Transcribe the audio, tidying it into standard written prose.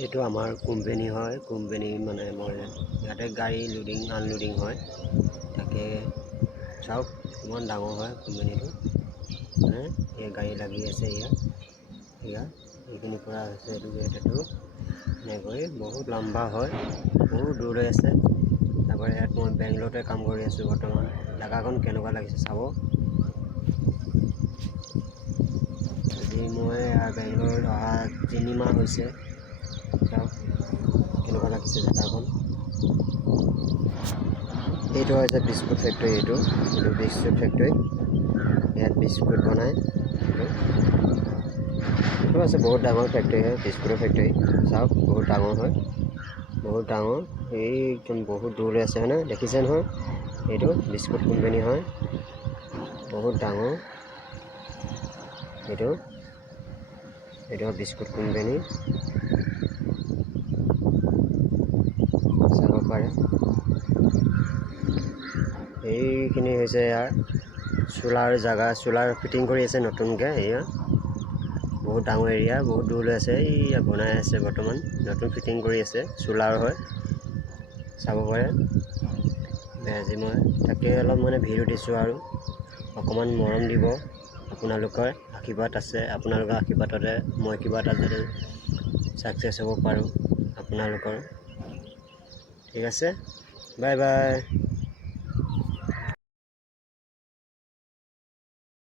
এইটো আমাৰ কোম্পানী হয়। কোম্পানী মানে মই ইয়াতে গাড়ী লোডিং আনলোডিং হয়। তাকে চাওক ইমান ডাঙৰ হয় কোম্পানীটো। মানে এই গাড়ী লাগি আছে ইয়াত এইখিনি পৰা হৈছে এইটো গেটটো এনেকৈ বহুত লম্বা হয়, বহুত দূৰলৈ আছে। তাৰপৰা ইয়াত মই বেংগলোৰতে কাম কৰি আছোঁ বৰ্তমান। জেগাখন কেনেকুৱা লাগিছে চাব। আজি মই বেংগলোৰত অহা 3 মাহ হৈছে। চাওক কেনেকুৱা লাগিছে জেগাখন। এইটো হৈছে বিস্কুট ফেক্টৰী। এইটো বিস্কুট ফেক্টৰী। ইয়াত বিস্কুট বনায়। এইটো আছে বহুত ডাঙৰ ফেক্টৰী হয়, বিস্কুটৰ ফেক্টৰী। চাওক বহুত ডাঙৰ হয়, বহুত ডাঙৰ। এইজন বহুত দূৰলৈ আছে হয়নে, দেখিছে নহয়। এইটো বিস্কুট কোম্পানী হয়, বহুত ডাঙৰ। এইটো বিস্কুট কোম্পানী চাব পাৰে। এইখিনি হৈছে ইয়াৰ চোলাৰ জেগা, চোলাৰ ফিটিং কৰি আছে নতুনকৈ। এয়া বহুত ডাঙৰ এৰিয়া, বহুত দূৰলৈ আছে। এইয়া বনাই আছে বৰ্তমান, নতুন ফিটিং কৰি আছে। চোলাৰ হয়, চাব পাৰে। আজি মই তাকে অলপ মানে ভিডিঅ' দিছোঁ আৰু অকণমান মৰম দিব। আপোনালোকৰ আশীৰ্বাদ আছে, আপোনালোকৰ আশীৰ্বাদতে মই কিবা এটা যদি ছাকচেছ হ'ব পাৰোঁ আপোনালোকৰ। ঠিক আছে, বাই বাই।